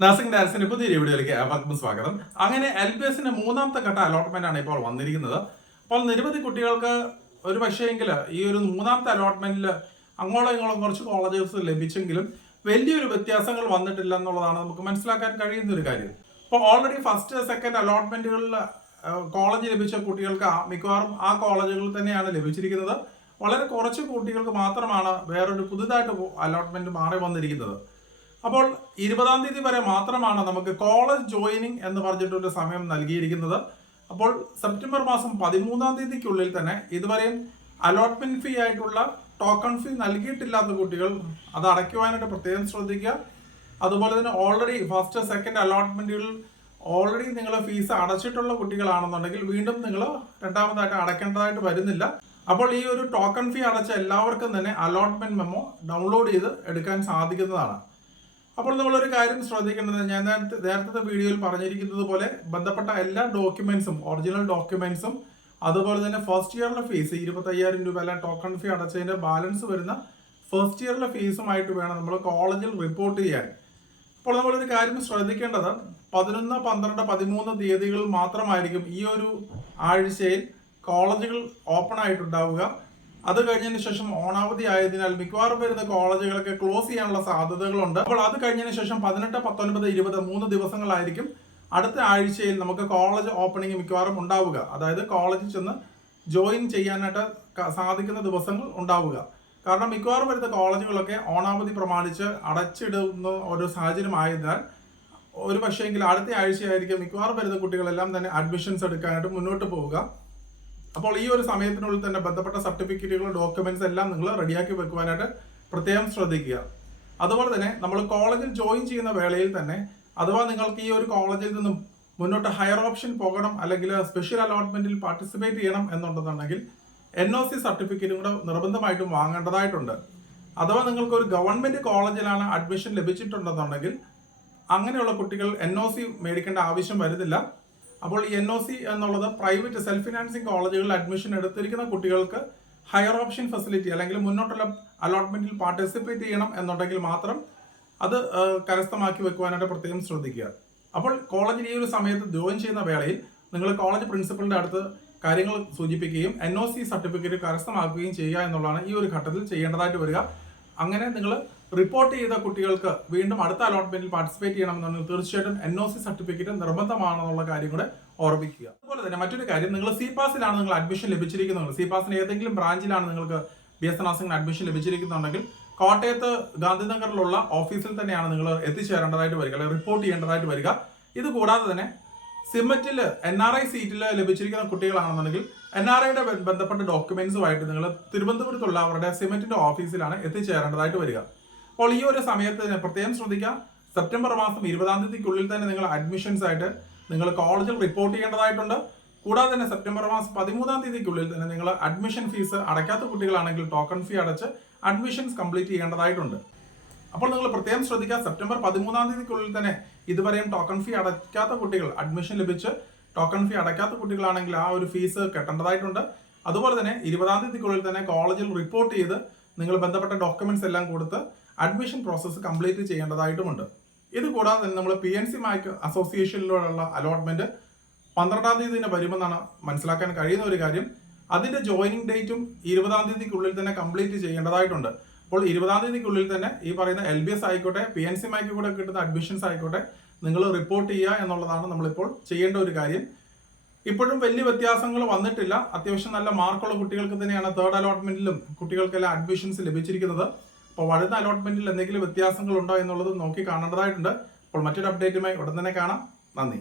Nursing ഡയറക്ടറിന്റെ പുതിയ വീഡിയോയിലേക്ക് ഏവർക്കും സ്വാഗതം. അങ്ങനെ LBSന്റെ മൂന്നാമത്തെ ഘട്ട അലോട്ട്മെന്റ് ആണ് ഇപ്പോൾ വന്നിരിക്കുന്നത്. അപ്പോൾ നിരവധി കുട്ടികൾക്ക് ഒരു പക്ഷേങ്കിൽ ഈ ഒരു മൂന്നാമത്തെ അലോട്ട്മെന്റിൽ അങ്ങോളം ഇങ്ങോളം കുറച്ച് കോളേജസ് ലഭിച്ചെങ്കിലും വലിയൊരു വ്യത്യാസങ്ങൾ വന്നിട്ടില്ല എന്നുള്ളതാണ് നമുക്ക് മനസ്സിലാക്കാൻ കഴിയുന്ന ഒരു കാര്യം. ഇപ്പോൾ ഓൾറെഡി ഫസ്റ്റ് സെക്കൻഡ് അലോട്ട്മെന്റുകളിൽ കോളേജ് ലഭിച്ച കുട്ടികൾക്ക് മിക്കവാറും ആ കോളേജുകളിൽ തന്നെയാണ് ലഭിച്ചിരിക്കുന്നത്. വളരെ കുറച്ച് കുട്ടികൾക്ക് മാത്രമാണ് വേറൊരു പുതുതായിട്ട് അലോട്ട്മെന്റ് മാറി വന്നിരിക്കുന്നത്. അപ്പോൾ 20-ാം തീയതി വരെ മാത്രമാണ് നമുക്ക് കോളേജ് ജോയിനിങ് എന്ന് പറഞ്ഞിട്ടൊരു സമയം നൽകിയിരിക്കുന്നത്. അപ്പോൾ സെപ്റ്റംബർ മാസം 13-ാം തീയതിക്കുള്ളിൽ തന്നെ ഇതുവരെയും അലോട്ട്മെന്റ് ഫീ ആയിട്ടുള്ള ടോക്കൺ ഫീ നൽകിയിട്ടില്ലാത്ത കുട്ടികൾ അത് അടയ്ക്കുവാനായിട്ട് പ്രത്യേകം ശ്രദ്ധിക്കുക. അതുപോലെ തന്നെ ഓൾറെഡി ഫസ്റ്റ് സെക്കൻഡ് അലോട്ട്മെന്റുകളിൽ ഓൾറെഡി നിങ്ങൾ ഫീസ് അടച്ചിട്ടുള്ള കുട്ടികളാണെന്നുണ്ടെങ്കിൽ വീണ്ടും നിങ്ങൾ രണ്ടാമതായിട്ട് അടയ്ക്കേണ്ടതായിട്ട് വരുന്നില്ല. അപ്പോൾ ഈ ഒരു ടോക്കൺ ഫീ അടച്ച എല്ലാവർക്കും തന്നെ അലോട്ട്മെന്റ് മെമ്മോ ഡൗൺലോഡ് ചെയ്ത് എടുക്കാൻ സാധിക്കുന്നതാണ്. അപ്പോൾ നമ്മളൊരു കാര്യം ശ്രദ്ധിക്കേണ്ടത്, ഞാൻ നേരത്തെ വീഡിയോയിൽ പറഞ്ഞിരിക്കുന്നത് പോലെ ബന്ധപ്പെട്ട എല്ലാ ഡോക്യുമെന്റ്സും ഒറിജിനൽ ഡോക്യുമെന്റ്സും അതുപോലെ തന്നെ ഫസ്റ്റ് ഇയറിലെ ഫീസ് 25,000 രൂപ അല്ല ടോക്കൺ ഫീ അടച്ചതിന്റെ ബാലൻസ് വരുന്ന ഫസ്റ്റ് ഇയറിലെ ഫീസുമായിട്ട് വേണം നമ്മൾ കോളേജിൽ റിപ്പോർട്ട് ചെയ്യാൻ. അപ്പോൾ നമ്മളൊരു കാര്യം ശ്രദ്ധിക്കേണ്ടത് 11, 12, 13 തീയതികളിൽ മാത്രമായിരിക്കും ഈ ഒരു ആഴ്ചയിൽ കോളേജുകൾ ഓപ്പൺ ആയിട്ടുണ്ടാവുക. അത് കഴിഞ്ഞതിന് ശേഷം ഓണാവധി ആയതിനാൽ മിക്കവാറും വരുന്ന കോളേജുകളൊക്കെ ക്ലോസ് ചെയ്യാനുള്ള സാധ്യതകളുണ്ട്. അപ്പോൾ അത് കഴിഞ്ഞതിന് ശേഷം 18, 19, 20 3 ദിവസങ്ങളായിരിക്കും അടുത്ത ആഴ്ചയിൽ നമുക്ക് കോളേജ് ഓപ്പണിംഗ് മിക്കവാറും ഉണ്ടാവുക. അതായത് കോളേജിൽ ചെന്ന് ജോയിൻ ചെയ്യാനായിട്ട് സാധിക്കുന്ന ദിവസങ്ങൾ ഉണ്ടാവുക. കാരണം മിക്കവാറും വരുന്ന കോളേജുകളൊക്കെ ഓണാവധി പ്രമാണിച്ച് അടച്ചിടുന്ന ഒരു സാഹചര്യം ആയതിനാൽ ഒരു പക്ഷേങ്കിൽ അടുത്ത ആഴ്ചയായിരിക്കും മിക്കവാറും വരുന്ന കുട്ടികളെല്ലാം തന്നെ അഡ്മിഷൻസ് എടുക്കാനായിട്ട് മുന്നോട്ട് പോവുക. അപ്പോൾ ഈ ഒരു സമയത്തിനുള്ളിൽ തന്നെ ബന്ധപ്പെട്ട സർട്ടിഫിക്കറ്റുകൾ ഡോക്യുമെന്റ്സ് എല്ലാം നിങ്ങൾ റെഡിയാക്കി വെക്കുവാനായിട്ട് പ്രത്യേകം ശ്രദ്ധിക്കുക. അതുപോലെ തന്നെ നമ്മൾ കോളേജിൽ ജോയിൻ ചെയ്യുന്ന വേളയിൽ തന്നെ അഥവാ നിങ്ങൾക്ക് ഈ ഒരു കോളേജിൽ നിന്നും മുന്നോട്ട് ഹയർ ഓപ്ഷൻ പോകണം അല്ലെങ്കിൽ സ്പെഷ്യൽ അലോട്ട്മെന്റിൽ പാർട്ടിസിപ്പേറ്റ് ചെയ്യണം എന്നുണ്ടെന്നുണ്ടെങ്കിൽ NOC സർട്ടിഫിക്കറ്റും കൂടെ നിർബന്ധമായിട്ടും വാങ്ങേണ്ടതായിട്ടുണ്ട്. അഥവാ നിങ്ങൾക്ക് ഒരു ഗവൺമെന്റ് കോളേജിലാണ് അഡ്മിഷൻ ലഭിച്ചിട്ടുണ്ടെന്നുണ്ടെങ്കിൽ അങ്ങനെയുള്ള കുട്ടികൾ NOC മേടിക്കേണ്ട ആവശ്യം വരുന്നില്ല. അപ്പോൾ ഈ NOC എന്നുള്ളത് പ്രൈവറ്റ് സെൽഫ് ഫിനാൻസിങ് കോളേജുകളിൽ അഡ്മിഷൻ എടുത്തിരിക്കുന്ന കുട്ടികൾക്ക് ഹയർ ഓപ്ഷൻ ഫെസിലിറ്റി അല്ലെങ്കിൽ മുന്നോട്ടുള്ള അലോട്ട്മെന്റിൽ പാർട്ടിസിപ്പേറ്റ് ചെയ്യണം എന്നുണ്ടെങ്കിൽ മാത്രം അത് കരസ്ഥമാക്കി വെക്കുവാനായിട്ട് പ്രത്യേകം ശ്രദ്ധിക്കുക. അപ്പോൾ കോളേജിൽ ഈ ഒരു സമയത്ത് ജോയിൻ ചെയ്യുന്ന വേളയിൽ നിങ്ങൾ കോളേജ് പ്രിൻസിപ്പലിന്റെ അടുത്ത് കാര്യങ്ങൾ സൂചിപ്പിക്കുകയും NOC സർട്ടിഫിക്കറ്റ് കരസ്ഥമാക്കുകയും ചെയ്യുക എന്നുള്ളതാണ് ഈ ഒരു ഘട്ടത്തിൽ ചെയ്യേണ്ടതായിട്ട് വരിക. അങ്ങനെ നിങ്ങൾ റിപ്പോർട്ട് ചെയ്ത കുട്ടികൾക്ക് വീണ്ടും അടുത്ത അലോട്ട്മെന്റിൽ പാർട്ടിസിപ്പേറ്റ് ചെയ്യണമെന്നുണ്ടെങ്കിൽ തീർച്ചയായിട്ടും NOC സർട്ടിഫിക്കറ്റ് നിർബന്ധമാണെന്നുള്ള കാര്യം കൂടെ ഓർമ്മിക്കുക. അതുപോലെ തന്നെ മറ്റൊരു കാര്യം, നിങ്ങൾ CPAS-ലാണ് നിങ്ങൾ അഡ്മിഷൻ ലഭിച്ചിരിക്കുന്നത്. CPAS-ന് ഏതെങ്കിലും ബ്രാഞ്ചിലാണ് നിങ്ങൾക്ക് BS നഴ്സിംഗിന് അഡ്മിഷൻ ലഭിച്ചിരിക്കുന്നുണ്ടെങ്കിൽ കോട്ടയത്ത് ഗാന്ധിനഗറിലുള്ള ഓഫീസിൽ തന്നെയാണ് നിങ്ങൾ എത്തിച്ചേരേണ്ടതായിട്ട് വരിക അല്ലെങ്കിൽ റിപ്പോർട്ട് ചെയ്യേണ്ടതായിട്ട് വരിക. ഇത് കൂടാതെ തന്നെ സിമറ്റിൽ NRI സീറ്റിൽ ലഭിച്ചിരിക്കുന്ന കുട്ടികളാണെന്നുണ്ടെങ്കിൽ NRIയുടെ ബന്ധപ്പെട്ട ഡോക്യുമെന്റ്സുമായിട്ട് നിങ്ങൾ തിരുവനന്തപുരത്തുള്ള അവരുടെ സിമറ്റിന്റെ ഓഫീസിലാണ് എത്തിച്ചേരേണ്ടതായിട്ട് വരിക. അപ്പോൾ ഈ ഒരു സമയത്ത് പ്രത്യേകം ശ്രദ്ധിക്കുക, സെപ്റ്റംബർ മാസം 20-ാം തീയതിക്കുള്ളിൽ തന്നെ നിങ്ങൾ അഡ്മിഷൻസ് ആയിട്ട് നിങ്ങൾ കോളേജിൽ റിപ്പോർട്ട് ചെയ്യേണ്ടതായിട്ടുണ്ട്. കൂടാതെ തന്നെ സെപ്റ്റംബർ മാസം 13-ാം തീയതിക്കുള്ളിൽ തന്നെ നിങ്ങൾ അഡ്മിഷൻ ഫീസ് അടയ്ക്കാത്ത കുട്ടികളാണെങ്കിൽ ടോക്കൺ ഫീ അടച്ച് അഡ്മിഷൻസ് കംപ്ലീറ്റ് ചെയ്യേണ്ടതായിട്ടുണ്ട്. അപ്പോൾ നിങ്ങൾ പ്രത്യേകം ശ്രദ്ധിക്കുക, സെപ്റ്റംബർ 13-ാം തീയതിക്കുള്ളിൽ തന്നെ ഇതുവരെയും ടോക്കൺ ഫീ അടയ്ക്കാത്ത കുട്ടികൾ അഡ്മിഷൻ ലഭിച്ച് ടോക്കൺ ഫീ അടയ്ക്കാത്ത കുട്ടികളാണെങ്കിൽ ആ ഒരു ഫീസ് കെട്ടേണ്ടതായിട്ടുണ്ട്. അതുപോലെ തന്നെ 20-ാം തീയതിക്കുള്ളിൽ തന്നെ കോളേജിൽ റിപ്പോർട്ട് ചെയ്ത് നിങ്ങൾ ബന്ധപ്പെട്ട ഡോക്യുമെന്റ്സ് എല്ലാം കൊടുത്ത് അഡ്മിഷൻ പ്രോസസ്സ് കംപ്ലീറ്റ് ചെയ്യേണ്ടതായിട്ടുമുണ്ട്. ഇത് കൂടാതെ തന്നെ നമ്മൾ PNC മാർക്ക് അസോസിയേഷനിലുള്ള അലോട്ട്മെന്റ് 12-ാം തീയതി തന്നെ വരുമെന്നാണ് മനസ്സിലാക്കാൻ കഴിയുന്ന ഒരു കാര്യം. അതിന്റെ ജോയിനിങ് ഡേറ്റും 20-ാം തീയതിക്കുള്ളിൽ തന്നെ കംപ്ലീറ്റ് ചെയ്യേണ്ടതായിട്ടുണ്ട്. അപ്പോൾ 20-ാം തീയതിക്കുള്ളിൽ തന്നെ ഈ പറയുന്ന LBS ആയിക്കോട്ടെ PNC മാർക്ക് കൂടെ കിട്ടുന്ന അഡ്മിഷൻസ് ആയിക്കോട്ടെ നിങ്ങൾ റിപ്പോർട്ട് ചെയ്യുക എന്നുള്ളതാണ് നമ്മളിപ്പോൾ ചെയ്യേണ്ട ഒരു കാര്യം. ഇപ്പോഴും വലിയ വ്യത്യാസങ്ങൾ വന്നിട്ടില്ല. അത്യാവശ്യം നല്ല മാർക്കുള്ള കുട്ടികൾക്ക് തന്നെയാണ് തേർഡ് അലോട്ട്മെന്റിലും കുട്ടികൾക്കെല്ലാം അഡ്മിഷൻസ് ലഭിച്ചിരിക്കുന്നത്. അപ്പോൾ വരുന്ന അലോട്ട്മെന്റിൽ എന്തെങ്കിലും വ്യത്യാസങ്ങൾ ഉണ്ടോ എന്നുള്ളത് നോക്കി കാണേണ്ടതായിട്ടുണ്ട്. അപ്പോൾ മറ്റൊരു അപ്ഡേറ്റുമായി ഉടൻ തന്നെ കാണാം. നന്ദി.